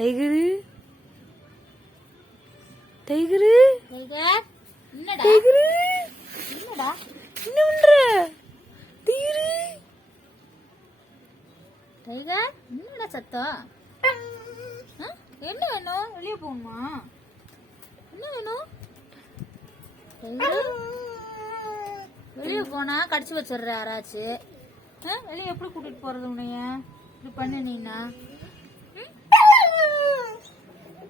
tiger tiger tiger என்னடா tiger என்னடா என்ன பண்ற டைகரு டைகர் என்னடா சத்தம் என்ன வேணும் வெளியே போகணுமா என்ன வேணும் டைகர் வெளியே போனா கடிச்சு வச்சிடுற யாராச்சும் வெளியே எப்படி கூட்டிட்டு போறது உன்னைய இப்படி பண்ணினா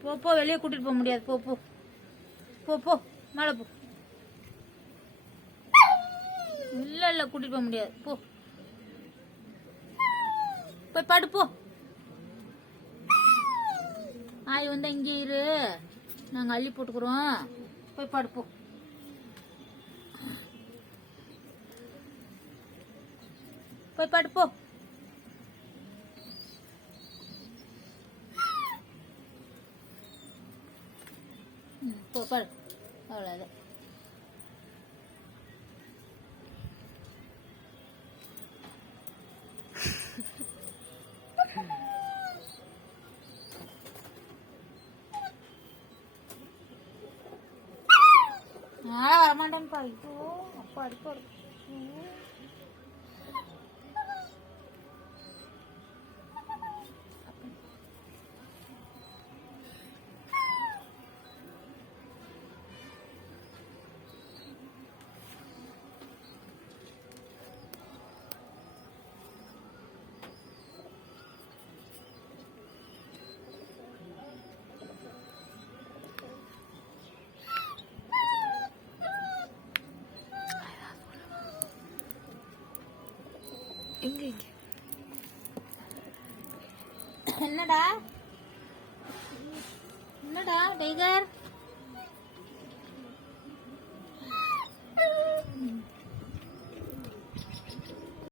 போ போ வெளியே கூட்டிட்டு போக முடியாது போ போ போ போ மேலே போ இல்ல கூட்டிட்டு போக முடியாது போ போய் படு போ ஆய் வந்தா இங்கே இரு நாங்க அள்ளி போட்டுக்கிறோம் போய் படு போ போய் படு போ போ படு அவ்வளோதான் வரமாட்டேன்னு பாரு அப்பா அடிப்பாரு எங்க இங்க என்னடா என்னடா டைகர்